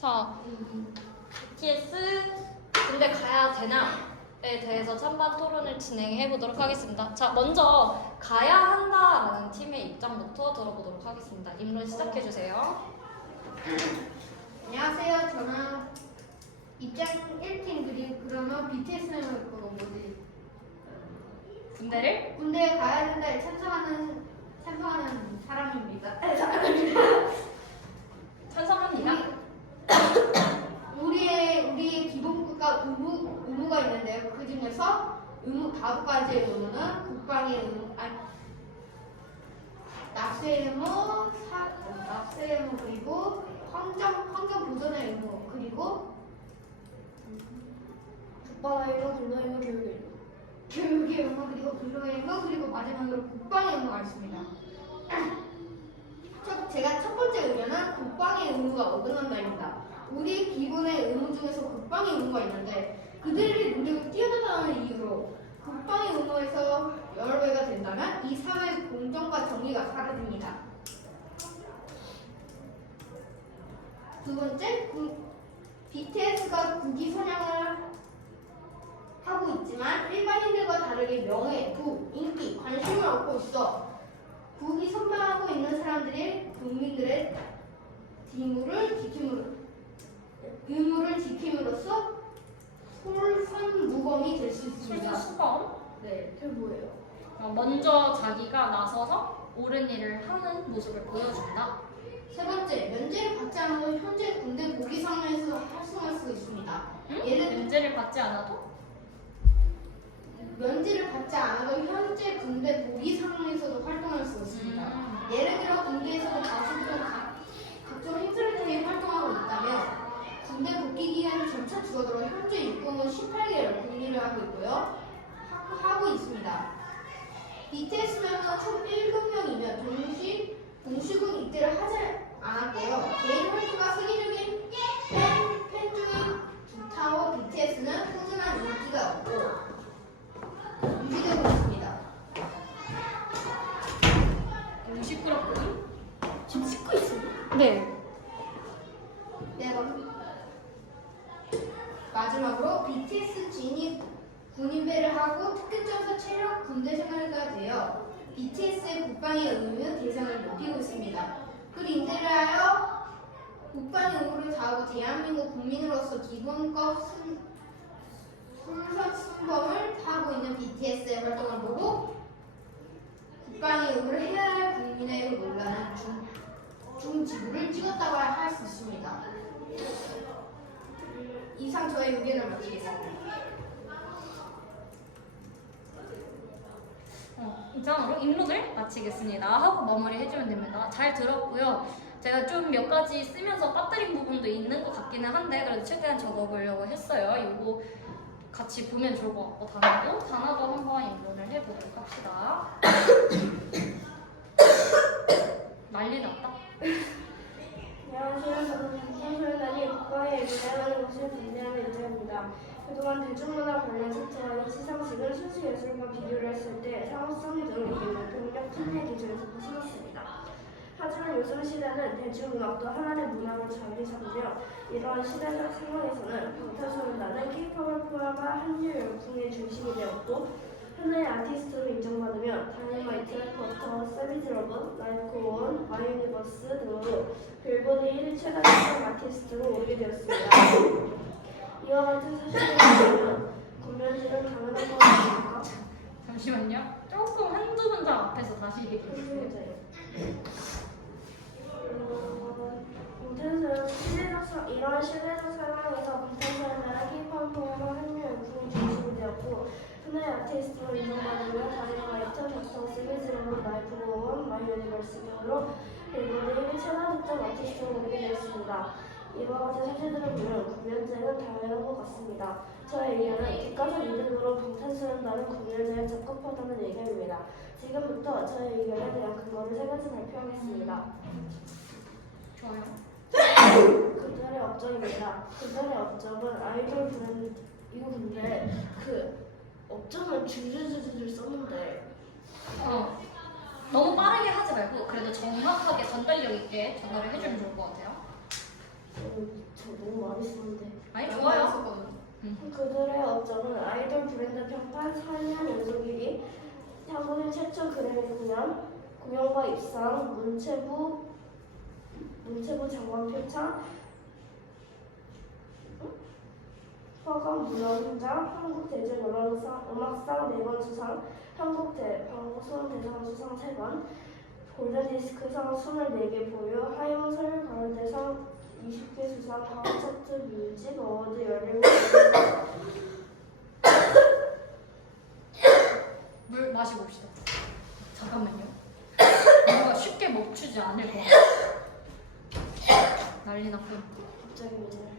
자, BTS 군대 가야 되나에 대해서 찬반 토론을 진행해 보도록 하겠습니다. 자, 먼저 가야 한다라는 팀의 입장부터 들어보도록 하겠습니다. 임론 시작해 주세요. 안녕하세요. 저는 입장 1팀 그러면 BTS는 뭐지? 군대를 군대에 가야 된다에 찬성하는 사람입니다. 찬성합니다. 우리의 기본국가 의무가 있는데요. 그 중에서 다섯 가지의 의무는 국방의 의무, 납세 의무 그리고 환경 보존의 의무 그리고 국방의 의무, 근로의 의무, 교육의 의무. 교육의 의무 그리고 근로의 의무 그리고 마지막으로 국방의 의무가 있습니다. 제가 첫 번째 의견은 국방의 의무가 어긋난다입니다. 우리 기본의 의무 중에서 국방의 의무가 있는데 그들의 능력을 뛰어나다는 이유로 국방의 의무에서 여러 배가 된다면 이 사회의 공정과 정의가 사라집니다. 두 번째, BTS가 국위 선양을 하고 있지만 일반인들과 다르게 명예, 부, 인기, 관심을 얻고 있어 국위 선방하고 있는 사람들이 국민들의 의무를 지킴으로써 솔선무범이 될 수 있습니다. 솔선수범. 네. 그게 뭐예요? 먼저 자기가 나서서 옳은 일을 하는 모습을 보여준다. 세 번째, 면제를 받지 않아도 현재 군대 복위 상황에서 활성화할 수 있습니다. 응? 예를 면제를 받지 않아도 면제를 받지 않아도 현재 군대 복위 상황에서도 활동할 수 있습니다. 예를 들어 군대에서도 가수 등 각종 행사를 통해 활동하고 있다면 군대 복귀 기간은 점차 줄어들어 현재 육군은 18개월 복리를 하고 있고요. 하고 있습니다. BTS면은 총 7명이면 동시군 입대를 하지 않았고요. 개인 활동가 세계적인 팬 중인 기타오 BTS는 꾸준한 인기가 없고 유지되고 있습니다. 너무 시끄럽거든. 지금 씻고 있어요? 네. 네, 그럼 마지막으로 BTS 진입 군인배를 하고 특급전사 체력 군대 생활가 되어 BTS의 국방의 의무 대상을 높이고 있습니다. 그 인재를 하여 국방의 의무를 다하고 대한민국 국민으로서 기본급 솔선수범을 하고 있는 BTS의 활동을 보고 국방의 의무를 해야 할 국민의 논란은 중지부를 찍었다고 할 수 있습니다. 이상 저의 의견을 마치겠습니다. 이상으로 입론을 마치겠습니다. 하고 마무리해주면 됩니다. 잘 들었고요. 제가 좀 몇 가지 쓰면서 빠뜨린 부분도 있는 것 같기는 한데 그래도 최대한 적어보려고 했어요. 이거 같이 보면 좋을 것 같고 단어도 한번 입론을 해보도록 합시다. 난리 났다. 안녕하세요. 저는 방탄소년단이 국방의 의무라는 것을 반대하는 입장입니다. 그동안 대중문화 관련 책자와 시상식은 순수 예술과 비교를 했을 때 상호성 등 이유는 병력 판매 기준에서 벗어났습니다. 하지만 요즘 시대는 대중음악도 하나의 문화로 자리 잡으며 이러한 시대적 상황에서는 방탄소년단은 K-팝을 포함한 한류 열풍의 중심이 되었고 하나의 아티스트로 인정받으며 다이너마이트, 버터, 세비지 러브, 라이프 온, 마이유니버스 등으로 빌보드 1위 최다 시청 아티스트로 오르게 되었습니다. 이와 같은 사실을 보면 권면지는 당연한 것 아닙니까? 잠시만요. 조금 한두 문장 앞에서 다시 얘기해주세요. 이러한 시대적 상황에서 방탄소년단은 K-팝을 포함한 한류 열풍의 중심이 되었고 하나의 아티스트로 인정받으며 다이너마이트, 버터, 세비지 러브, 라이프 온, 마이유니버스 등으로 빌보드 1위 최다 시청 아티스트로 오르게 되었습니다. 이와 같은 사실들을 보면 구면제는 당연한 것 같습니다. 저의 의견은 객관적 이득으로 방탄소년단은 구면제에 적합하다는 의견입니다. 지금부터 저의 의견에 대한 근거를 세 가지 발표하겠습니다. 좋아요. 그들의 업적입니다. 그들의 업적은 아이돌 브랜드 이거 근데 그 업적은 줄줄줄줄 썼는데 너무 빠르게 하지 말고 그래도 정확하게 전달력 있게 전달을 해주면 좋을 것 같아요. 저 너무 많이 썼는데. 아니 좋아요. 했었거든요. 그들의 업적은 아이돌 브랜드 평판 4년 연속 1위, 한국인 최초 그래미 공연과 입상, 문체부 장관 표창, 화감 문화훈장, 한국대중음악상 4번 수상, 한국방송대상 수상 3번, 골든디스크상 24개 보유, 하이문설 가을대상 20개 수상, 가을차트 뮤직 어워드 17개 물 마시봅시다. 잠깐만요. 뭔가 쉽게 멈추지 않을 것 같아. 난리 났군. 갑자기 오늘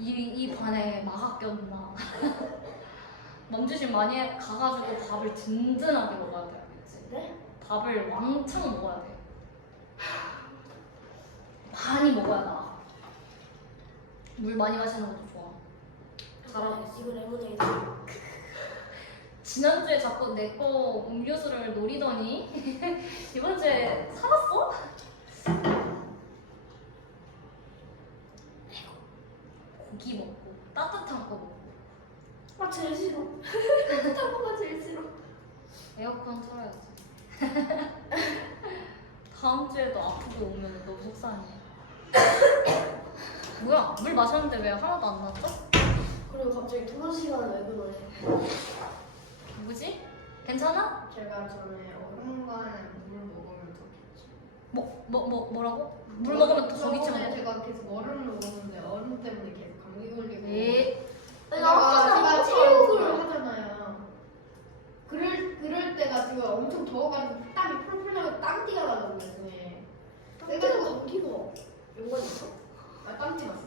이 반에 마학 꼈나. 멈추심 많이 가가지고 밥을 든든하게 먹어야 돼. 알겠지? 네? 밥을 왕창 먹어야 돼. 많이 먹어야 나. 물 많이 마시는 것도 좋아. 잘하고 있어. 이거 레모네이드. 지난주에 자꾸 내 거 음료수를 노리더니 이번 주에 사봤어? 고기 먹고 따뜻한 거 먹고 아 제일 싫어. 따뜻한 거가 제일 싫어. 에어컨 틀어야지. 다음 주에도 아프고 오면 너무 속상해. 뭐야? 물 마셨는데 왜 하나도 안 나왔죠? 그리고 갑자기 토론 시간은 왜 그러냐? 뭐지? 괜찮아? 제가 전에 얼음간 물 먹으면 더 좋지. 뭐라고? 물 먹으면 더 저번에 전기차가 제가 계속 얼음을 먹었는데 얼음 때문에 계속 감기 걸리고. 에 제가 체육을 하잖아요. 그럴 때가 지금 엄청 더워가지고 땀이 펄펄 나고 땀띠가 나거든요. 손에. 내가 감기가 연관 있어? 땀띠 났어.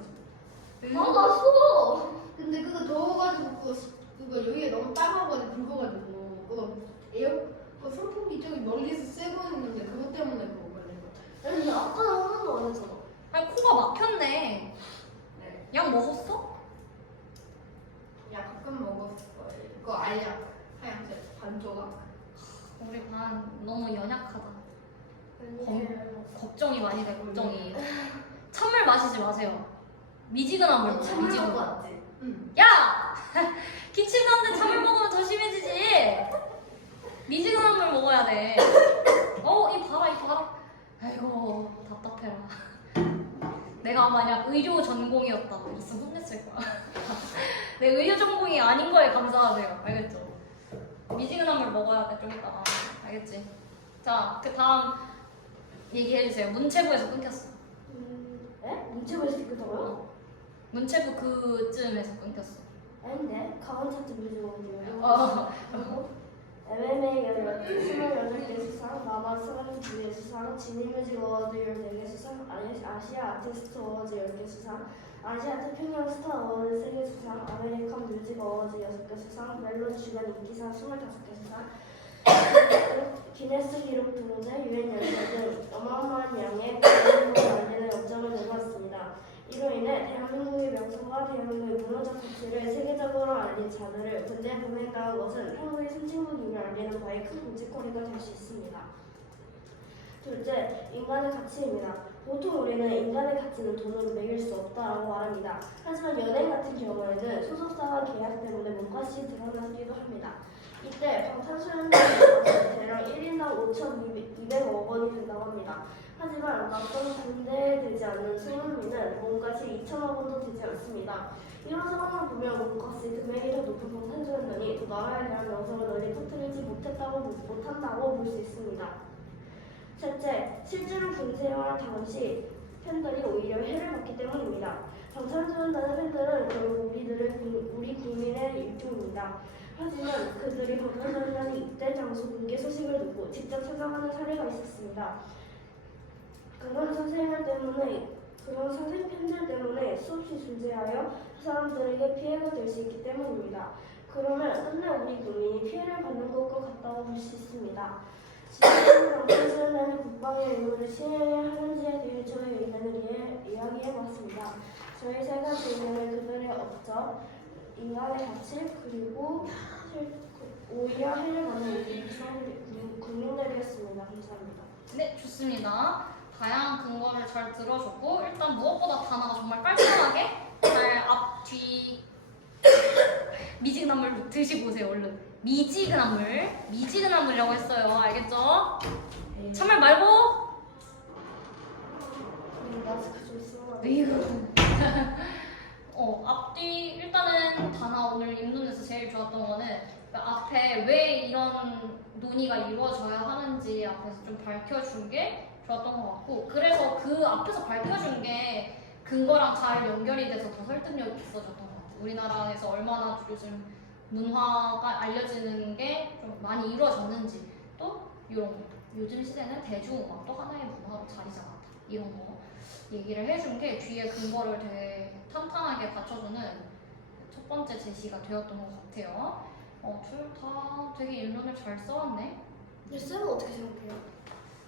아 났어. 근데 그거 더워가지고 그거 여기에 너무 땀하고 붉어가지고 그거 그 선풍기 저기 멀리서 쐬고 있는데 그것 때문에 그거 걸린 거 같아요. 아니 아까는 하나도 안 했잖아. 아니 코가 막혔네. 네. 약 먹었어? 약 가끔 먹었어요. 그거 알약 하얀색 반조각. 우리 반 너무 연약하다. 아니에요. 걱정이 많이 돼. 걱정이. 찬물 마시지 마세요. 미지근한 물 먹어. 미지근한. 같지? 응. 야! 기침 나는데 찬물 먹으면 더 심해지지. 미지근한 물 먹어야 돼. 이 봐라. 아이고 답답해라. 내가 만약 의료 전공이었다고 있으면 혼냈을 거야. 내 의료 전공이 아닌 거에 감사하세요. 알겠죠? 미지근한 물 먹어야 돼. 좀 이따가. 알겠지? 자, 그 다음 얘기해주세요. 문체부에서 끊겼어. 네? 문체부에서 있겠다고요? 문체부 그쯤에서 끊겼어. 아닌데 강원차트 뮤직어워드. MMA 28개 수상, 마마 32개 수상, 지니뮤직 어워드 14개 수상, 아시아 아티스트 어워드 10개 수상, 아시아 태평양 스타 어워드 3개 수상, 아메리칸 뮤직 어워드 6개 수상, 멜론 주간 인기상 25개 수상, 기네스 기록 등재, 유엔 열차 등 어마어마한 양의 대한민국을 알리는 업적을 내놓았습니다. 이로 인해 대한민국의 명성과 대한민국의 문화적 가치를 세계적으로 알린 자들을 군대에 보낸다는 것은 한국의 선진국임을 알리는 바에 큰 공직거리가 될 수 있습니다. 둘째, 인간의 가치입니다. 보통 우리는 인간의 가치는 돈으로 매길 수 없다라고 말합니다. 하지만 연예인 같은 경우에는 소속사와 계약 때문에 몸값이 드러나기도 합니다. 이때 방탄소년단의 대략 1인당 5,200억 원이 된다고 합니다. 하지만 막상 군대에 되지 않는 손흥민은 몸값이 2천억 원도 되지 않습니다. 이런 상황을 보면 몸값이 금액이 더 높은 방탄소년단이 또 나라에 대한 명성을 널리 퍼뜨리지 못한다고 볼 수 있습니다. 셋째, 실제로 군생활 당시 팬들이 오히려 해를 받기 때문입니다. 방탄소년단의 팬들은 결국 우리 국민의 일종입니다. 하지만 그들이 방탄소년단의 입대 장소 공개 소식을 듣고 직접 찾아가는 사례가 있었습니다. 그런 선생 팬들 때문에 수없이 존재하여 사람들에게 피해가 될 수 있기 때문입니다. 그러면 끝내 우리 국민이 피해를 받는 것과 같다고 볼 수 있습니다. 지금 방탄소년단이 국방의 의무를 시행해야 하는지에 대해 저희 의견을 이야기해봤습니다. 저희 세 가지 의견은 그들의 업적, 인간의 가치, 그리고 오히려 해를 받는 우리 국민들이었습니다. 감사합니다. 네, 좋습니다. 다양한 근거를 잘 들어줬고 일단 무엇보다 단어가 정말 깔끔하게 잘 앞뒤 미지근한 물 드시고 오세요 얼른. 미지근한 물이라고 했어요. 알겠죠? 참말 말고. 마스크 좀 쓰고. 에휴. 앞뒤 일단은 단어 오늘 입문에서 제일 좋았던 거는 그 앞에 왜 이런 논의가 이루어져야 하는지 앞에서 좀 밝혀준 게 좋았던 것 같고 그래서 그 앞에서 밝혀준 게 근거랑 잘 연결이 돼서 더 설득력이 있어졌던 것 같아요. 우리나라에서 얼마나 요즘 문화가 알려지는 게 좀 많이 이루어졌는지 또 이런 거 요즘 시대는 대중음악도 하나의 문화로 자리 잡았다 이런 거 얘기를 해준 게 뒤에 근거를 되게 탄탄하게 받쳐주는 첫 번째 제시가 되었던 것 같아요. 둘 다 되게 일론을 잘 써왔네. 근데 쌤은 어떻게 생각해요?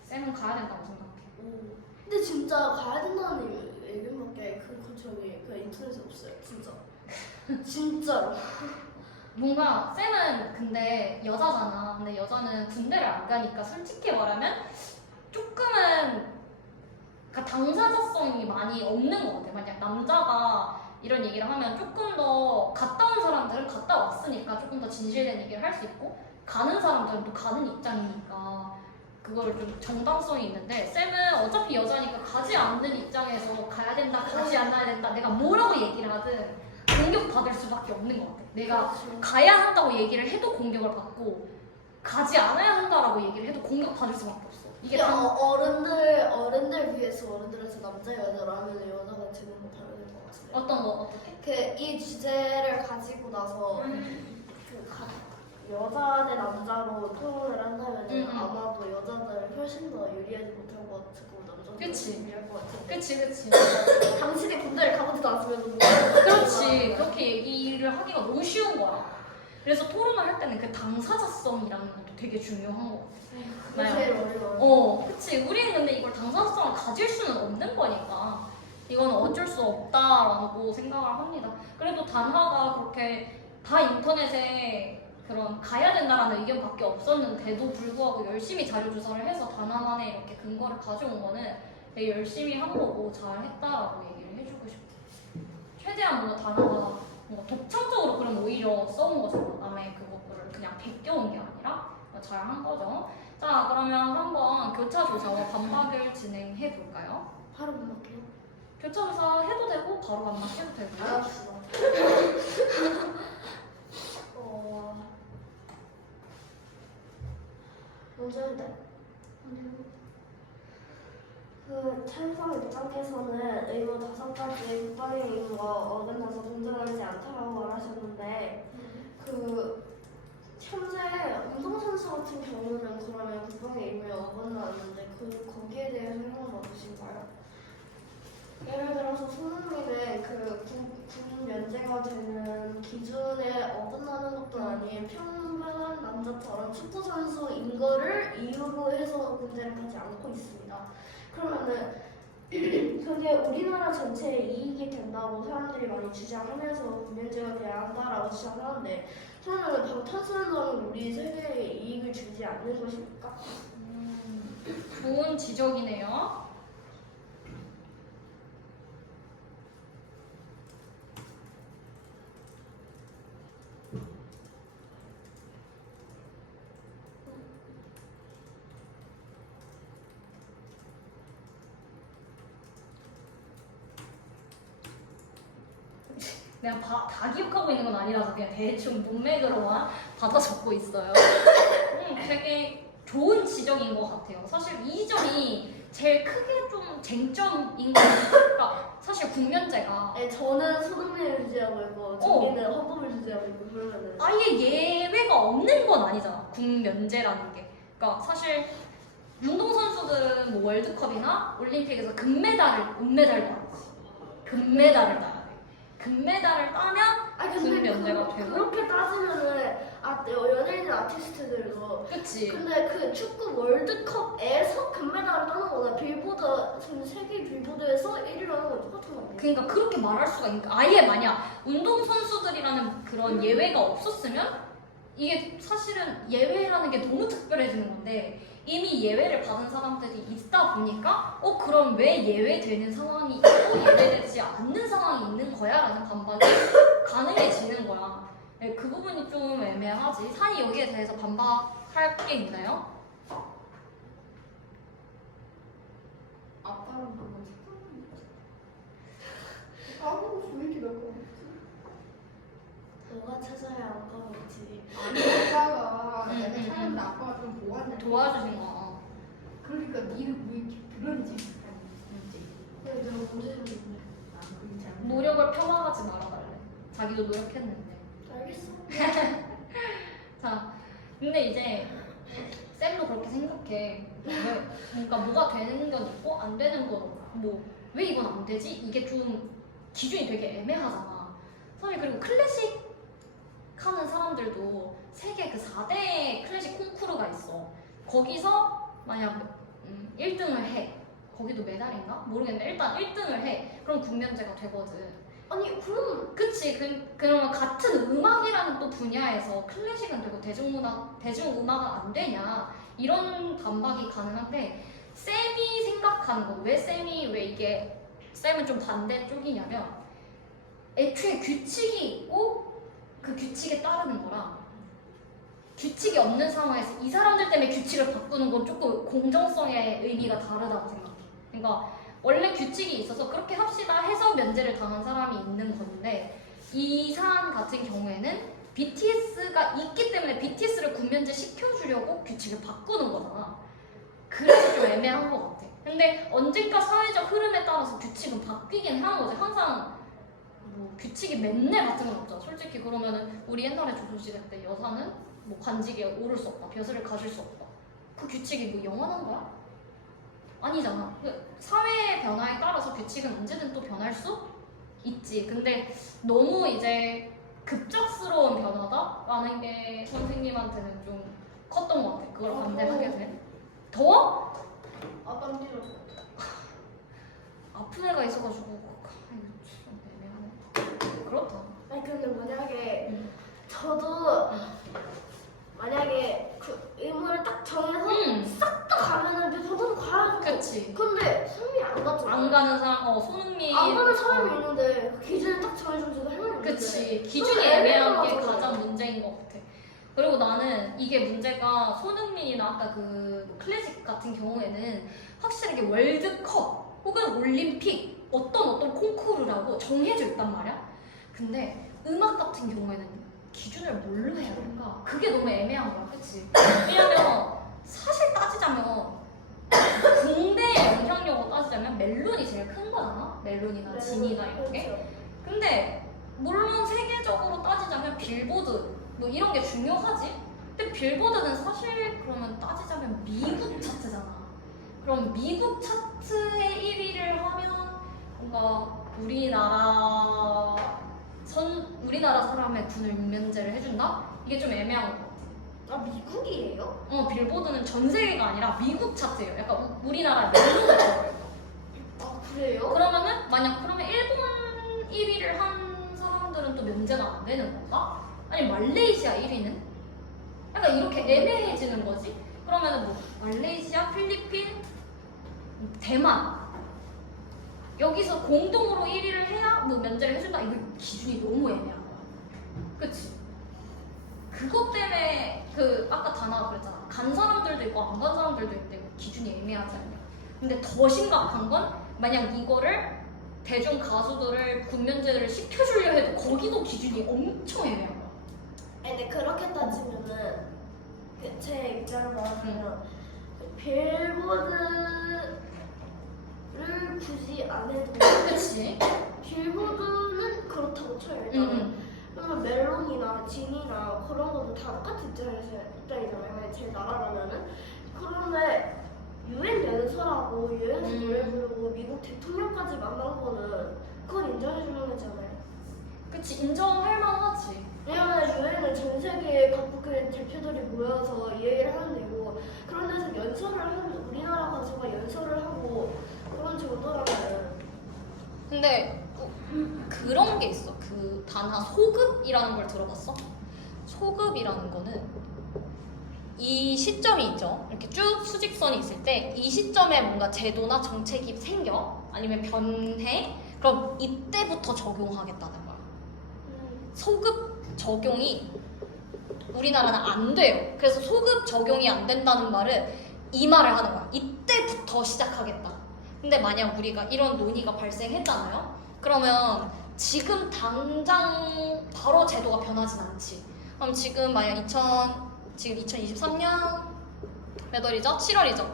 쌤은 가야 된다고 생각해. 근데 진짜 가야 된다는 의견밖에 그 인터넷에 없어요. 진짜. 진짜로. 뭔가 쌤은 근데 여자잖아. 근데 여자는 군대를 안 가니까 솔직히 말하면 조금은 그러니까 당사자성이 많이 없는 것 같아. 만약 남자가 이런 얘기를 하면 조금 더 갔다 온 사람들은 갔다 왔으니까 조금 더 진실된 얘기를 할 수 있고 가는 사람들은 또 가는 입장이니까 그걸 좀 정당성이 있는데 쌤은 어차피 여자니까 가지 않는 입장에서 가야 된다, 가지 않아야 된다 내가 뭐라고 얘기를 하든 공격받을 수밖에 없는 것 같아. 내가 가야 한다고 얘기를 해도 공격을 받고 가지 않아야 한다라고 얘기를 해도 공격받을 수밖에 없어. 이게 어른들 비해서 어른들에서 남자 여자라면 여자가 되는 거 다른 것 같은데. 어떤 거 어떻게? 이 주제를 가지고 나서 여자 대 남자로 토론을 한다면 아마도 여자들은 훨씬 더 유리하지 못할 것 같고 남자들은 그치. 유리할 것 같은데. 그치. 당신이 군대를 가보지도 않았으면서 뭐 그렇지. 그렇게 얘기를 하기가 너무 쉬운 거야. 그래서 토론을 할 때는 그 당사자성이라는 것도 되게 중요한 거 같아. 제일 어려워. 그치. 우리는 근데 이걸 당사자성을 가질 수는 없는 거니까 이건 어쩔 수 없다라고 생각을 합니다. 그래도 단화가 그렇게 다 인터넷에 그런 가야 된다라는 의견밖에 없었는데도 불구하고 열심히 자료 조사를 해서 단화만에 이렇게 근거를 가져온 거는 되게 열심히 한 거고 잘했다라고 얘기를 해주고 싶어. 최대한 뭔가 단어가 뭔가 독창적으로 그럼 오히려 써온 거잖아. 남의 그거를 그냥 베껴온 게 아니라 잘한 거죠. 자, 그러면 한번 교차 조사와 반박을 진행해 볼까요? 바로 반박해요. 교차 조사 해도 되고 바로 반박해도 되고요. 알았어. 먼저 해도 찬성 입장에서는 의무 5가지 국방의 의무가 어긋나서 동등하지 않다라고 말하셨는데 현재 운동선수 같은 경우는 그러면 국방의 의무에 어긋나는데 거기에 대해서 생각 어떠신가요? 예를 들어서 손흥민은 군 면제가 되는 기준에 어긋나는 것도 아닌 평범한 남자처럼 축구 선수인 거를 이유로 해서 군대를 가지 않고 있습니다. 그러면은 그게 우리나라 전체에 이익이 된다고 사람들이 많이 주장하면서 군 면제가 돼야 한다라고 주장하는데 그러면은 방탄소년단은 우리 세계에 이익을 주지 않는 것입니까? 좋은 지적이네요. 그냥 다 기억하고 있는 건 아니라서 그냥 대충 문맥으로만 받아 적고 있어요. 되게 좋은 지적인 것 같아요. 사실 이 점이 제일 크게 좀 쟁점인 것 같아요. 그러니까 사실 국면제가 네, 저는 손흥민을 주제하고 있고 정민은 헌법을 주제하고 있고 그러면은 아예 예외가 없는 건 아니잖아. 국면제라는 게. 그러니까 사실 운동선수들은 뭐 월드컵이나 올림픽에서 은메달도 안 땄어. 금메달을 따야 돼. 금메달을 따면 국면제가 되고. 그렇게 따지면은 연예인 아티스트들도 그치. 근데 그 축구 월드컵에서 금메달을 따는 거나 빌보드 전 세계 빌보드에서 1위를 하는 건 똑같은 거 아니에요? 그러니까 그렇게 말할 수가 있니까 아예 만약 운동선수들이라는 그런 예외가 없었으면 이게 사실은 예외라는 게 너무 특별해지는 건데 이미 예외를 받은 사람들이 있다 보니까 그럼 왜 예외되는 상황이 있고 예외되지 않는 상황이 있는 거야? 라는 반박이 가능해지는 거야. 네, 그 부분이 좀 애매하지. 산이 여기에 대해서 반박할 게 있나요? 아빠랑 그거 까먹었어. 왜 이렇게 몇 거? 너가 찾아야 아빠가 없지. 아빠가 응, 내가 응, 찾았는데 아빠가 좀 도와주신 거. 그러니까 니를 왜 이렇게 그런 짓을 하는지. 근데 내가 언제 했는데? 아, 그럼 잘. 노력을 폄하하지 말아달래. 자기도 노력했는데. 알겠어. 자, 근데 이제 쌤도 그렇게 생각해. 그러니까 뭐가 되는 건 있고 안 되는 건 뭐 왜 이건 안 되지? 이게 좀 기준이 되게 애매하잖아. 사실 그리고 클래식 하는 사람들도 세계 그 4대 클래식 콩쿠르가 있어. 거기서 만약 1등을 해. 거기도 메달인가? 모르겠는데 일단 1등을 해. 그럼 군면제가 되거든. 아니 그럼 그치. 그러면 같은 음악이라는 또 분야에서 클래식은 되고 대중음악은 안 되냐 이런 반박이 가능한데 쌤이 생각하는 거 왜 이게 쌤은 좀 반대 쪽이냐면 애초에 규칙이 있고 그 규칙에 따르는 거랑 규칙이 없는 상황에서 이 사람들 때문에 규칙을 바꾸는 건 조금 공정성의 의미가 다르다고 생각해. 그러니까 원래 규칙이 있어서 그렇게 합시다 해서 면제를 당한 사람이 있는 건데 이 사안 같은 경우에는 BTS가 있기 때문에 BTS를 군면제 시켜주려고 규칙을 바꾸는 거잖아. 그래서 좀 애매한 것 같아. 근데 언젠가 사회적 흐름에 따라서 규칙은 바뀌긴 하는 거지. 항상 뭐 규칙이 맨날 같은 건 없잖아. 솔직히 그러면은 우리 옛날에 조선시대 때 여사는 뭐 관직에 오를 수 없다, 벼슬을 가질 수 없다. 그 규칙이 뭐 영원한 거야? 아니잖아. 사회의 변화에 따라서 규칙은 언제든 또 변할 수 있지. 근데 너무 이제 급작스러운 변화다라는 게 선생님한테는 좀 컸던 것 같아. 그걸 반대하게 돼. 더워? 아빠 뛰어. 아픈 애가 있어가지고 참 애매하네. 그렇다. 아니 근데 만약에 응. 저도 만약에 그 의무를 딱 정해서 응. 싹 다 가면은 저도 가야죠. 그치. 근데 손이 안 갔잖아. 안 가는 사람, 손흥민. 안 가는 사람이 있는데 그 기준을 딱 정해주면서 할 말이 그치. 없는데. 기준이 그건 애매한 게 애매하잖아요. 가장 문제인 것 같아. 그리고 나는 이게 문제가 손흥민이나 아까 그 클래식 같은 경우에는 확실하게 월드컵 혹은 올림픽 어떤 콩쿠르라고 정해져 있단 말이야. 근데 음악 같은 경우에는 기준을 뭘로 해야 될까? 그게 너무 애매한 거야. 그치? 왜냐면 사실 따지자면 국내 영향력으로 따지자면 멜론이 제일 큰 거잖아. 멜론이나 진이나 이런 게. 그렇죠. 근데 물론 세계적으로 따지자면 빌보드 뭐 이런 게 중요하지. 근데 빌보드는 사실 그러면 따지자면 미국 차트잖아. 그럼 미국 차트의 1위를 하면 뭔가 우리나라 사람의 군을 면제를 해준다? 이게 좀 애매한 것 같아. 아 미국이에요? 빌보드는 전 세계가 아니라 미국 차트예요. 약간 우리나라 멜론을 좋아해요. 아 그래요? 그러면은 그러면 일본 1위를 한 사람들은 또 면제가 안 되는 건가? 아니 말레이시아 1위는? 약간 이렇게 애매해지는 거지. 그러면은 뭐 말레이시아, 필리핀, 대만 여기서 공동으로 1위를 해야 뭐 면제를 해준다. 이거 기준이 너무 애매한 거야. 그치? 그것 때문에 아까 다나가 그랬잖아. 간 사람들도 있고 안 간 사람들도 있는데 기준이 애매하지 않냐. 근데 더 심각한 건 만약 이거를 대중 가수들을 군면제를 시켜주려 해도 거기도 기준이 엄청 애매한 거야. 근데 그렇게 따지면은 제 입장을 말하자면 빌보드를 굳이 안 해도 그치? 빌보드는 그렇다고 쳐요. 일단은 그러면 멜론이나 진이나 그런 것도 다 똑같은 입장이잖아요. 제 나라라면은. 그런데 유엔 연설하고 유엔에서 노래 부르고 미국 대통령까지 만난 거는 그건 인정해주면 되잖아요. 그치, 인정할 만하지. 왜냐면 유엔은 전 세계 각국의 대표들이 모여서 이 얘기를 하는 데고 그런 데서 연설을 하면 우리나라 가수가 연설을 하고 그런 정도라면 근데 그런 게 있어. 다나 소급이라는 걸 들어봤어? 소급이라는 거는 이 시점이 있죠. 이렇게 쭉 수직선이 있을 때 이 시점에 뭔가 제도나 정책이 생겨 아니면 변해 그럼 이때부터 적용하겠다는 거야. 소급 적용이 우리나라는 안 돼요. 그래서 소급 적용이 안 된다는 말은 이 말을 하는 거야. 이때부터 시작하겠다. 근데 만약 우리가 이런 논의가 발생했잖아요. 그러면 지금 당장 바로 제도가 변하진 않지. 그럼 지금 만약 지금 2023년 몇 월이죠? 7월이죠?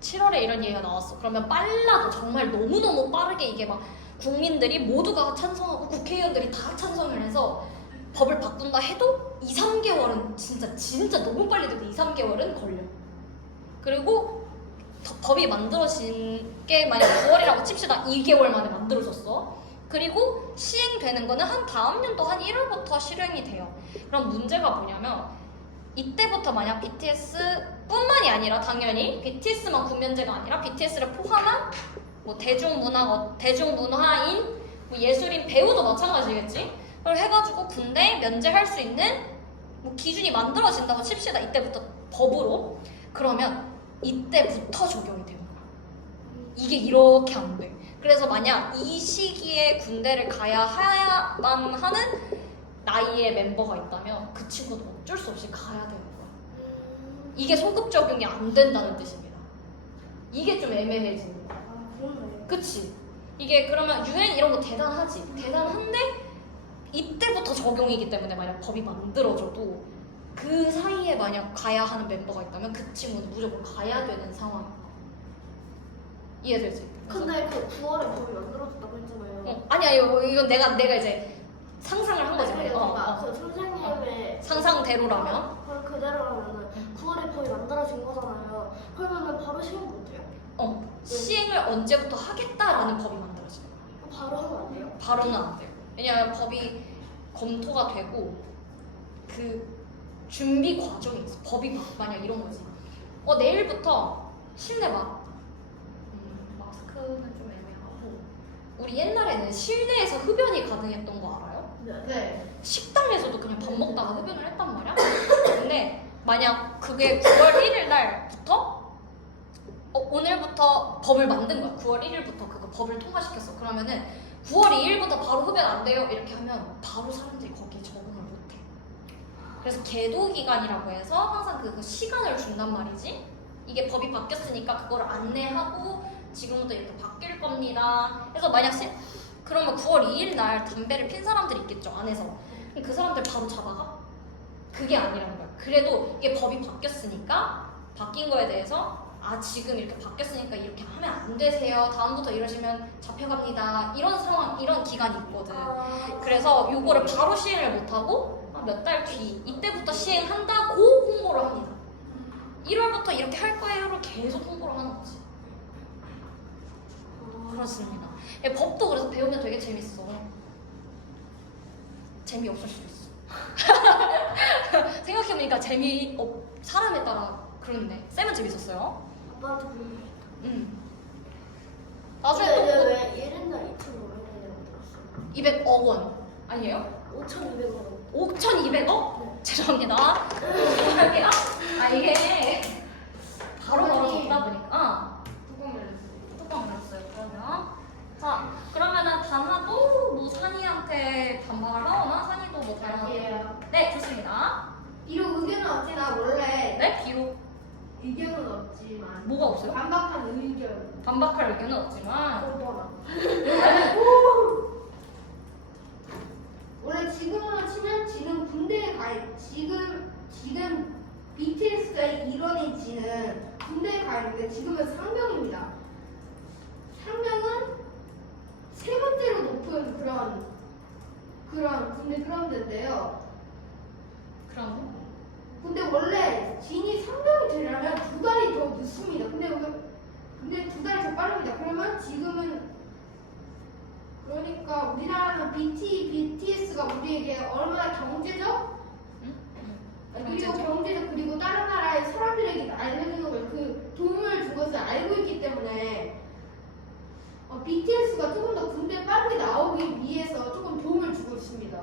7월에 이런 얘기가 나왔어. 그러면 빨라도 정말 너무너무 빠르게 이게 막 국민들이 모두가 찬성하고 국회의원들이 다 찬성을 해서 법을 바꾼다 해도 2, 3개월은 진짜 너무 빨리 돼도 2, 3개월은 걸려. 그리고 법이 만들어진 게 만약 9월이라고 칩시다. 2개월 만에 만들어졌어. 그리고 시행되는 거는 한 다음 연도 한 1월부터 실행이 돼요. 그럼 문제가 뭐냐면 이때부터 만약 BTS뿐만이 아니라 당연히 BTS만 군면제가 아니라 BTS를 포함한 뭐 대중문화인, 뭐 예술인, 배우도 마찬가지겠지. 그걸 해가지고 군대 면제할 수 있는 뭐 기준이 만들어진다고 칩시다. 이때부터 법으로. 그러면 이때부터 적용이 되는 거야. 이게 이렇게 안 돼. 그래서 만약 이 시기에 군대를 가야만 하는 나이의 멤버가 있다면 그 친구도 어쩔 수 없이 가야 되는 거야. 이게 소급 적용이 안 된다는 뜻입니다. 이게 좀 애매해지는 거야. 그러네. 그치? 이게 그러면 유엔 이런 거 대단하지? 대단한데 이때부터 적용이기 때문에 만약 법이 만들어져도 그 사이에 만약 가야 하는 멤버가 있다면 그 친구는 무조건 가야 되는 상황. 이해되지? 그래서 근데 그 9월에 법이 만들어졌다고 했잖아요. 아니 이건 내가 이제 상상을 한 거지. 그 선생님의 상상대로라면 그럼 그대로라면은 9월에 법이 만들어진 거잖아요. 그러면은 바로 시행 못해요? 시행을 언제부터 하겠다라는 법이 만들어지는 거야. 바로 하면 안 돼요? 바로는 안 돼요. 왜냐하면 법이 검토가 되고 그 준비 과정이 있어. 법이 만약 이런 거지. 내일부터 실내 마스크는 좀 애매하고 우리 옛날에는 실내에서 흡연이 가능했던 거 알아요? 네. 식당에서도 그냥 밥 먹다가 흡연을 했단 말이야. 근데 만약 그게 9월 1일 날부터 오늘부터 법을 만든 거야. 9월 1일부터 그거 법을 통과시켰어. 그러면은 9월 2일부터 바로 흡연 안 돼요. 이렇게 하면 바로 사람들이 거기에 적응을 못 해. 그래서 계도 기간이라고 해서 항상 그 시간을 준단 말이지. 이게 법이 바뀌었으니까 그걸 안내하고 지금부터 이렇게 바뀔 겁니다. 그래서 만약 그러면 9월 2일 날 담배를 핀 사람들이 있겠죠, 안에서. 그럼 그 사람들 바로 잡아가? 그게 아니라는 거야. 그래도 이게 법이 바뀌었으니까 바뀐 거에 대해서 지금 이렇게 바뀌었으니까 이렇게 하면 안 되세요. 다음부터 이러시면 잡혀갑니다. 이런 상황, 이런 기간이 있거든. 그래서 요거를 바로 시행을 못하고 몇 달 뒤 이때부터 시행한다고 홍보를 합니다. 1월부터 이렇게 할 거예요를 계속 홍보를 하는 거지. 그렇습니다. 법도 그래서 배우면 되게 재밌어. 재미없을 수도 있어. 생각해보니까 사람에 따라 그런데 쌤은 재밌었어요. 아빠한테 보내주겠다. 나중에 또 왜 1인당 2,500원이라고 들었어요? 200억 원 아니에요? 5,200원. 5,200억? 네. 죄송합니다. 할게요. 이게 바로 걸어놓다 보니까 뚜껑 열었어요. 그러면은 단하도 뭐 산이한테 반박을 하거나 산이도 뭐 다른 아니에요. 네, 좋습니다. 비록 의견은 없지만 원래 네, 비록 의견은 없지만 뭐가 없어요? 반박한 의견. 반박할 의견은 없지만 원래 지금으로 치면 지금 군대에 지금 BTS가 일원이지는 군대에 가 있는데 지금은 상병입니다. 상병은 세 번째로 높은 그런 군대 그라운드인데요. 그럼 근데 원래 진이 상병이 되려면 2달이 더 늦습니다. 근데 2달이 더 빠릅니다. 그러면 지금은 그러니까 우리나라는 BTS가 우리에게 얼마나 경제적 그리고 다른 나라의 사람들에게 알려주는 걸 그 도움을 준 것을 알고 있기 때문에 BTS가 조금 더 군대 빠르게 나오기 위해서 조금 도움을 주고 있습니다.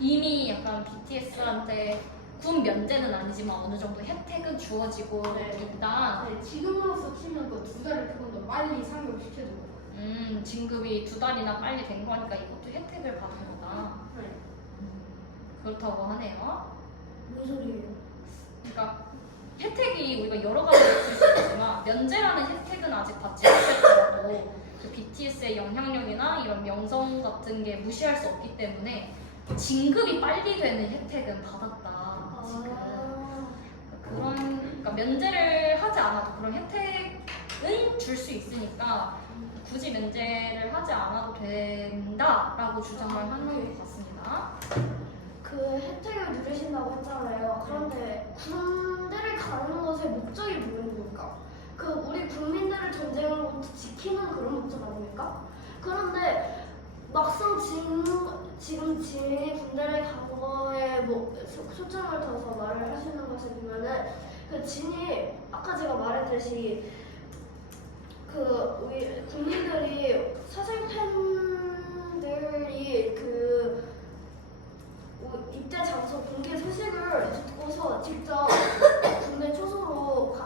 이미 약간 있지만 BTS한테 군 면제는 아니지만 어느 정도 혜택은 주어지고 네. 있다. 네, 지금으로서 치면 그 2달을 조금 더 빨리 상용시켜주고. 진급이 2달이나 빨리 된 거니까 이것도 혜택을 받은 거다. 네. 그렇다고 하네요. 무슨 소리예요? 그러니까 혜택이 우리가 여러 가지 있을 수 있지만 면제라는 혜택은 아직 받지 못했더라도 그 BTS의 영향력이나 이런 명성 같은 게 무시할 수 없기 때문에 진급이 빨리 되는 혜택은 받았다. 지금. 그러니까 면제를 하지 않아도 그런 혜택은 줄 수 있으니까 굳이 면제를 하지 않아도 된다라고 주장을 하는 것 같습니다. 그 혜택을 누리신다고 했잖아요. 그런데 군대를 가는 것의 목적이 뭐입니까? 그 우리 국민들을 전쟁으로부터 지키는 그런 목적 아닙니까? 그런데 막상 지금 진이 군대를 간 거에 뭐 초점을 둬서 말을 하시는 것을 보면은 그 진이 아까 제가 말했듯이 그 우리 국민들이 사생 팬들이 그 입대 장소 공개 소식을 듣고서 직접 군대 초소로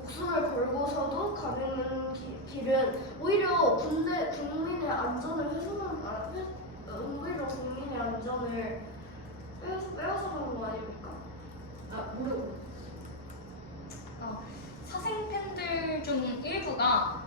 목숨을 걸고서도 가는 길은 오히려 국민의 안전을 오히려 국민의 안전을 빼앗아 가는 거 아닙니까? 모르고. 사생 팬들 중 일부가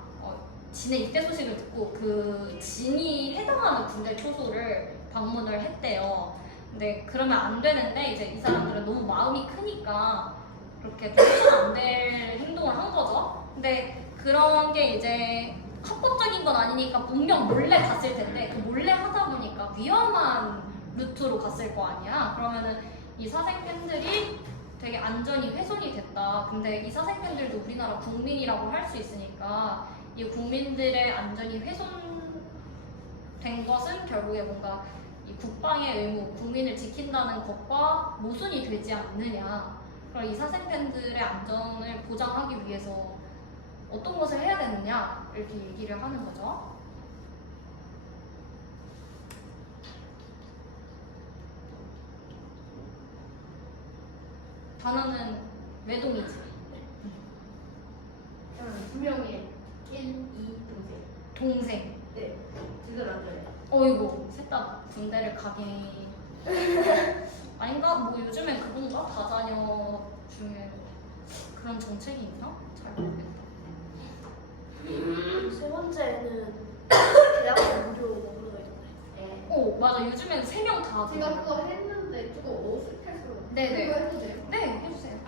진의 입대 소식을 듣고 그 진이 해당하는 군대 초소를 방문을 했대요. 근데 그러면 안 되는데 이제 이 사람들은 너무 마음이 크니까 그렇게 해서는 안 될 행동을 한 거죠. 근데 그런 게 이제 합법적인 건 아니니까 분명 몰래 갔을 텐데 그 몰래 하다 보니까 위험한 루트로 갔을 거 아니야. 그러면은 이 사생 팬들이 되게 안전이 훼손이 됐다. 근데 이 사생 팬들도 우리나라 국민이라고 할 수 있으니까 이 국민들의 안전이 훼손된 것은 결국에 뭔가 이 국방의 의무, 국민을 지킨다는 것과 모순이 되지 않느냐. 그럼 이 사생 팬들의 안전을 보장하기 위해서 어떤 것을 해야 되느냐 이렇게 얘기를 하는 거죠. 단어는 외동이지. 두 명의 1, 2 동생. 동생. 네. 둘다 남자예요. 어이구, 셋 다 군대를 가기 아닌가? 뭐 요즘엔 그건가? 다자녀 중에 그런 정책이 있나? 잘 모르겠다. 세 번째는 대학교 무료 먹는 거 있잖아요. 네. 오, 맞아. 요즘엔 3명 다. 제가 그거 했는데 조금 어색해서. 네네. 그거 해도 돼요? 네, 해주세요.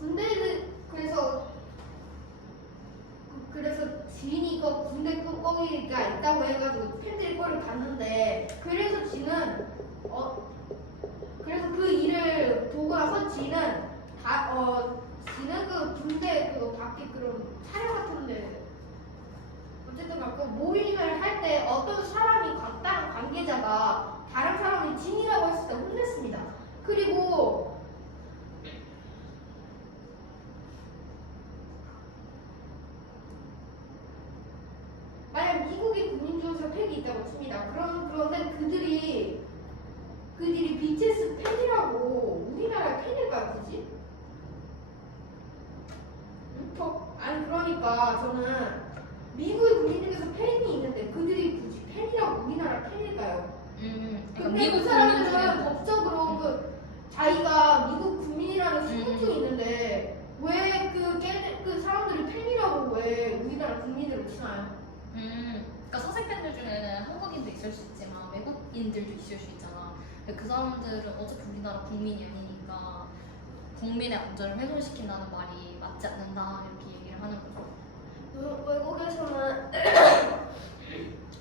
군대는 그래서 지인이 그 군대 뚜껑이가 있다고 해가지고 팬들이 그걸 봤는데 그래서 지는 그래서 그 일을 보고 나서 지는 지는 그 군대 그거 밖에 그런 촬영 같은데 어쨌든 그 모임을 할 때 어떤 사람이 다른 관계자가 다른 사람이 진이라고 했을 때 혼냈습니다. 그리고 만약 미국의 국민 중에서 팬이 있다고 칩니다. 그런데 그들이 BTS 팬이라고 우리나라 팬일까요, 굳이? 아니 그러니까 저는 미국의 국민 중에서 팬이 있는데 그들이 굳이 팬이라고 우리나라 팬일까요? 그러니까 근데 미국 그 국민 사람들은 중에 법적으로 자기가 미국 국민이라는 신분증이 있는데 왜 그 사람들이 팬이라고 왜 우리나라 국민으로 치나요? 그러니까 사생 팬들 중에는 한국인도 있을 수 있지만 외국인들도 있을 수 있잖아. 근데 그 사람들은 어차피 우리나라 국민이 아니니까 국민의 안전을 훼손시킨다는 말이 맞지 않는다 이렇게 얘기를 하는 거죠. 외국에서는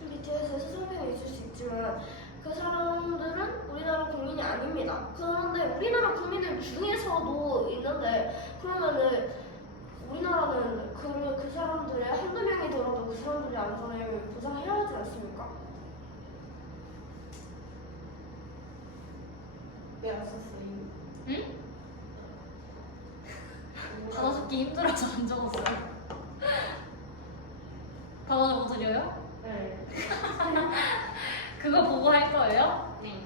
BTS에 수상자가 있을 수 있지만 그 사람들은 우리나라 국민이 아닙니다. 그런데 우리나라 국민들 중에서도 있는데 그러면은 우리나라는 그 사람들의 한두 명이더라도 그 사람들의 안전을 보장해야 하지 않습니까? 왜 안 썼어요? 응? 적기 힘들어서 안 적었어요. 더 적어드려요? 네. 그거 보고 할 거예요? 네.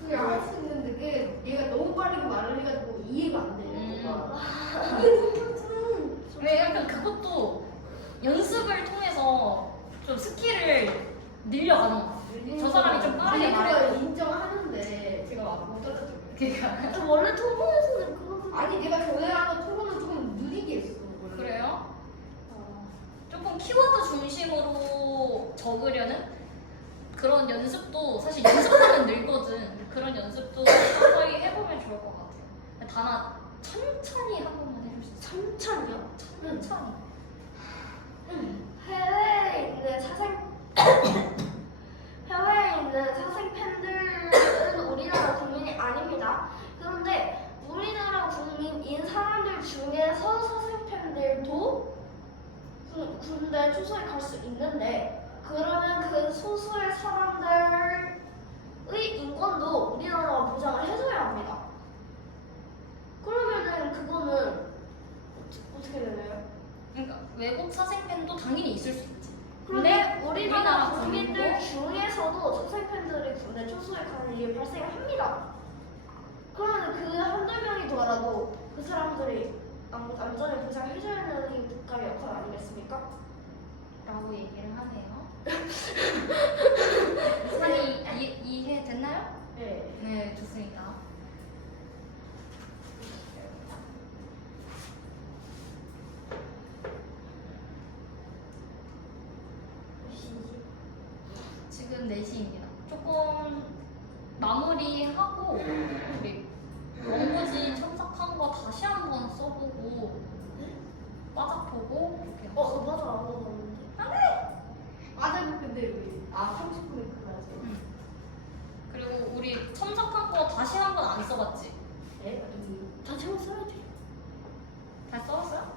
그게 할 수 있는데 그게 얘가 너무 빨리 말을 해가지고 이해가 안 돼요. 왜 약간 그것도 연습을 통해서 좀 스킬을 늘려가는 거 같아요. 저 사람이 좀 빠르게 그걸 말해도 인정하는데 제가 못 알아듣고. 그러니까 원래 토론에서는 그거 아니 내가 전에하고 토론을 조금 느리게 했어. 원래. 그래요? 조금 키워드 중심으로 적으려는 그런 연습도 사실 연습하면 늘거든. 그런 연습도 서서히 해보면 좋을 것 같아요. 다나 천천히 한 번만 해줄 수 있어요? 천천히요. 천천히. 해외에 있는 해외에 있는 사생 팬들은 우리나라 국민이 아닙니다. 그런데 우리나라 국민인 사람들 중에서 사생 팬들도 군대 초소에 갈 수 있는데 그러면 그 소수의 사람들의 인권도 우리나라가 보장을 해줘야 합니다. 그러면은 그거는 어떻게 되나요? 그러니까 외국 사생팬도 당연히 있을 수 있지. 그런데 근데 우리나라 국민도 국민들 중에서도 사생 팬들이 군대 초소에 가는 일이 발생합니다. 그러면 그 한두 명이더라도 그 사람들이 안전을 보장해줘야 하는 국가의 역할 아니겠습니까? 라고 얘기를 하네요. 산이 이해 됐나요? 네. 네, 좋습니다. 지금 4시입니다. 조금 마무리하고 우리 원고지 첨삭한 거 다시 한번 써보고 빠작보고 이렇게 맞아 안 먹었는데. 맞아 근데 왜? 30분에 그거지. 그리고 우리 첨삭한 거 다시 한번 안 써봤지? 네? 다시 한번 써야지. 다 써봤어요?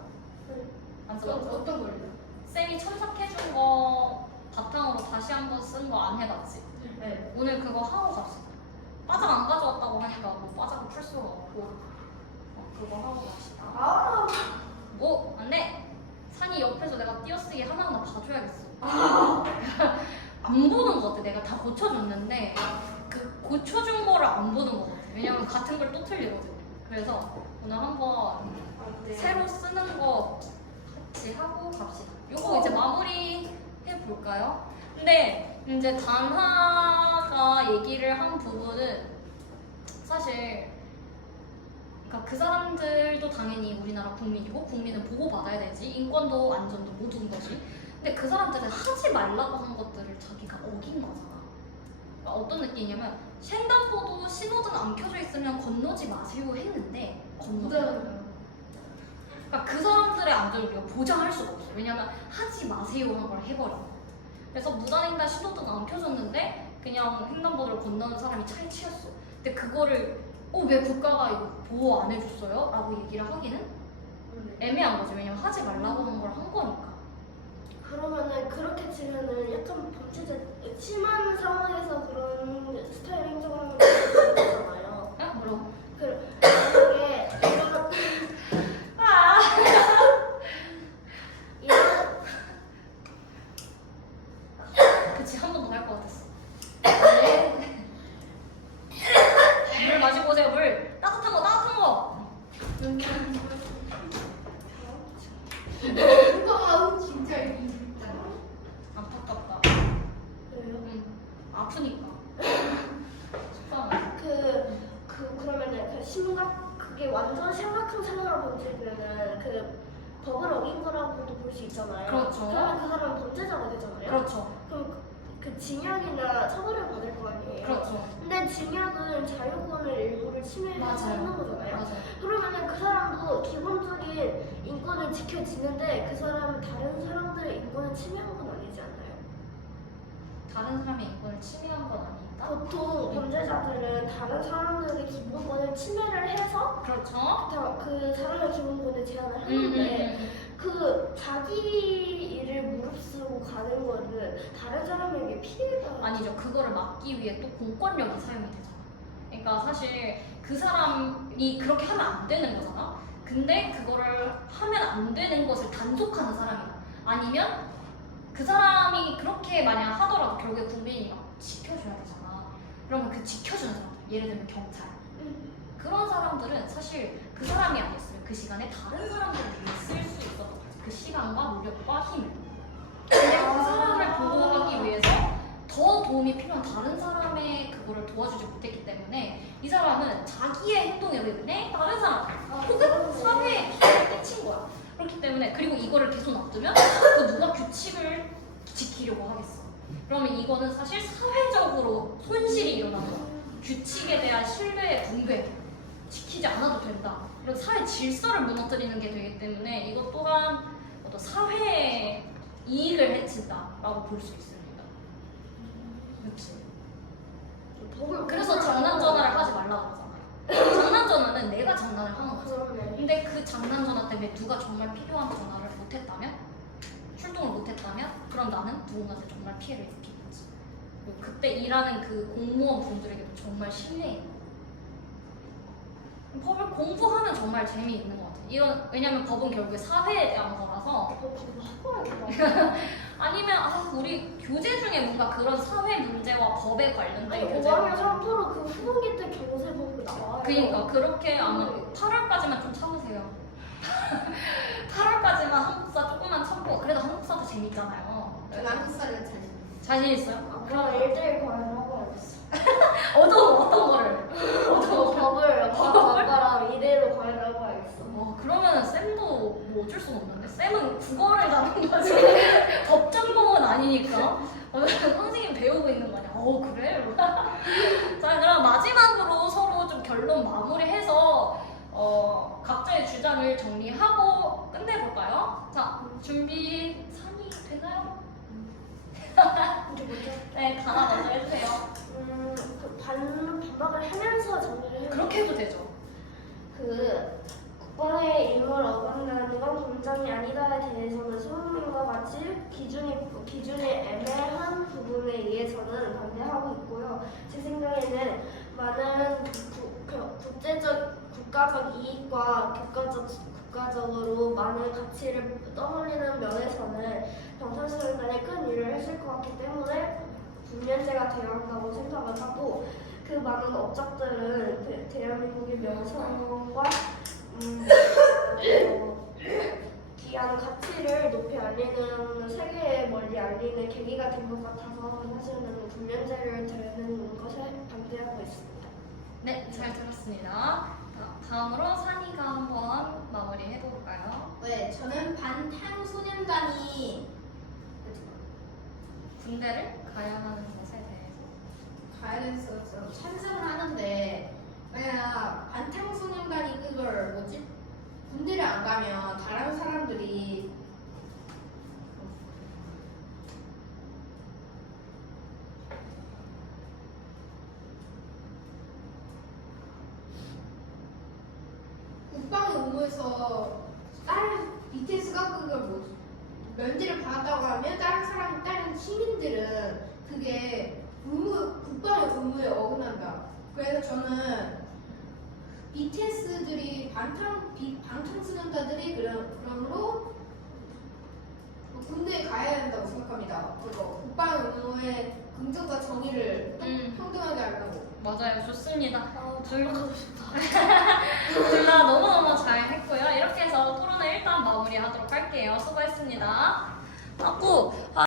네. 안 써봤죠? 어떤 걸요? 쌤이 첨삭해준 거 바탕으로 다시 한번 쓴 거 안 해봤지? 네. 오늘 그거 하고 갑시다. 빠작 안 가져왔다고 하니까 뭐 빠작을 풀 수가 없고 그거 하고 갑시다. 아, 뭐? 안 돼! 산이 옆에서 내가 띄어쓰기 하나하나 봐줘야겠어. 안 보는 것 같아. 내가 다 고쳐줬는데 그 고쳐준 거를 안 보는 것 같아. 왜냐면 같은 걸 또 틀리거든. 그래서 오늘 한번 새로 쓰는 거 같이 하고 갑시다. 요거 이제 마무리 해볼까요? 근데 이제 단하가 얘기를 한 부분은 사실 그러니까 그 사람들도 당연히 우리나라 국민이고 국민은 보호받아야 되지 인권도 안전도 모든 것이 근데 그 사람들은 하지 말라고 한 것들을 자기가 어긴 거잖아. 그러니까 어떤 느낌이냐면 횡단보도 신호등 안 켜져 있으면 건너지 마세요 했는데 건너잖아. 그러니까 그 사람들의 안전을 우리가 보장할 수가 없어. 왜냐면 하지 마세요 한 걸 해버려. 그래서 무단횡단 신호등 안 켜졌는데 그냥 횡단보도를 건너는 사람이 차에 치였어. 근데 그거를 왜 국가가 이거 보호 안 해줬어요? 라고 얘기를 하기는 애매한 거지. 왜냐면 하지 말라고 한 걸 한 거니까. 그러면은 그렇게 치면은 약간 범죄자 심한 상황에서 그런 스타일 행동하는 거잖아요. 야? 뭐라고? 만약에 이런 그치, 한 번 더 할 것 같았어. 물 마시고 오세요, 물. 따뜻한 거, 따뜻한 거. 아우 진짜 이 안타깝다. 왜요? 아프니까. 속상하네. 그러면은 그 심각 그게 완전 심각한 상황을 범죄면은 그 법을 어긴 거라고도 볼 수 있잖아요. 그렇죠. 그러면 그 사람은 범죄자가 되잖아요. 그렇죠. 그럼 그 징역이나 처벌을 받을 거 아니에요. 그렇죠. 근데 징역은 자유권을 일부를 침해하는 맞아요. 거잖아요. 맞아요. 그러면은 그 사람도 기본적인 인권을 지켜지는데 그 사람은 다른 사람들의 인권을 침해한 건 아니지 않나요? 다른 사람의 인권을 침해한 건 아니다. 보통 범죄자들은 다른 사람들의 기본권을 침해를 해서 그렇죠. 그 사람의 기본권을 제한을 하는데 음. 그 자기 일을 무릅쓰고 가는 거는 다른 사람에게 피해가 아니죠. 그거를 막기 위해 또 공권력이 사용이 되잖아. 그러니까 사실 그 사람이 그렇게 하면 안 되는 거잖아. 근데 그거를 하면 안 되는 것을 단속하는 사람이다. 아니면 그 사람이 그렇게 만약 하더라도 결국에 국민이 막 지켜줘야 되잖아. 그러면 그 지켜주는 사람, 예를 들면 경찰. 그런 사람들은 사실 그 사람이 아니었으면 그 시간에 다른 사람들을 위해 쓸 수 있었던 거지. 그 시간과 노력과 힘을. 근데 그 사람을 보호하기 위해서 더 도움이 필요한 다른 사람의 그거를 도와주지 못했기 때문에 이 사람은 자기의 행동에 의해 다른 사람 혹은 사회에 피해를 끼친 거야. 그렇기 때문에 그리고 이거를 계속 놔두면 또 누가 규칙을 지키려고 하겠어. 그러면 이거는 사실 사회적으로 손실이 일어나는 거야. 규칙에 대한 신뢰의 붕괴. 지키지 않아도 된다. 그리고 사회 질서를 무너뜨리는 게 되기 때문에 이것 또한 어떤 사회의 이익을 해친다라고 볼 수 있습니다. 그렇지. 그래서 장난 전화를 하지 말라고 하잖아요. 장난 전화는 내가 장난을 하는 거지. 근데 그 장난 전화 때문에 누가 정말 필요한 전화를 못했다면, 출동을 못했다면, 그럼 나는 누군가한테 정말 피해를 입힌 거지. 그리고 그때 일하는 그 공무원 분들에게도 정말 신뢰해. 법을 공부하면 정말 재미있는 것 같아요. 이건 왜냐면 법은 결국에 사회에 대한 거라서. 아니면 우리 교재 중에 뭔가 그런 사회 문제와 법에 관련된 교재가 5학년 3프로 그 후반기 때 경제법이 나와요. 그러니까 그렇게 아마 8월까지만 좀 참으세요. 8월까지만 한국사 조금만 참고 그래도 한국사도 재밌잖아요. 한국사를 자신 있어요? 그럼 1대1 과외를 하고 와야겠어. 어떤 거를? 법을 아빠랑 이대로 과외를 하고 와야겠어. 그러면은 쌤도 뭐 어쩔 수는 없는데 쌤은 국어를 다룬 거지. 법 전공은 아니니까. 선생님 배우고 있는 거 아니야? 그래? 자, 그럼 마지막으로 서로 좀 결론 마무리해서 각자의 주장을 정리하고 끝내볼까요? 자, 준비 3이 되나요? 네, 가나 먼저 해주세요. 반박을 하면서 정리를 해요. 그렇게 해도 되죠. 국방의 임무를 어긋나는 건 공정이 아니다에 대해서는 소문과 같이 기준이 애매한 부분에 의해서는 반대하고 있고요. 제 생각에는 많은 국가적 이익과 국가적으로 많은 가치를 떠올리는 면에서는 방탄소년단이 큰 일을 했을 것 같기 때문에 군면제가 되어야 한다고 생각을 하고 그 많은 업적들은 대한민국의 명성과 귀한 가치를 높이 알리는 세계에 멀리 알리는 계기가 된 것 같아서 사실은 군면제를 되는 것에 반대하고 있습니다. 네, 잘 들었습니다. 다음으로 산이가 한번 마무리 해볼까요? 네, 저는 반탕소년단이 군대를 가야 하는 것에 대해서. 가야 돼서 찬성을 하는데 만약 반탕소년단이 그걸 군대를 안 가면 다른 사람들이 국방 의무에서 다른 BTS가 그걸 면제를 받았다고 하면 다른 시민들은 그게 국방의 의무에 어긋난다. 그래서 저는 BTS들이 방탄소년단들이 그러므로 군대에 가야 된다고 생각합니다. 그거 국방 의무의 긍정과 정의를 평등하게 하려고. 맞아요, 좋습니다. 전력하고 싶다. 둘 다 너무너무 잘 했고요. 이렇게 해서 토론을 일단 마무리하도록 할게요. 수고했습니다.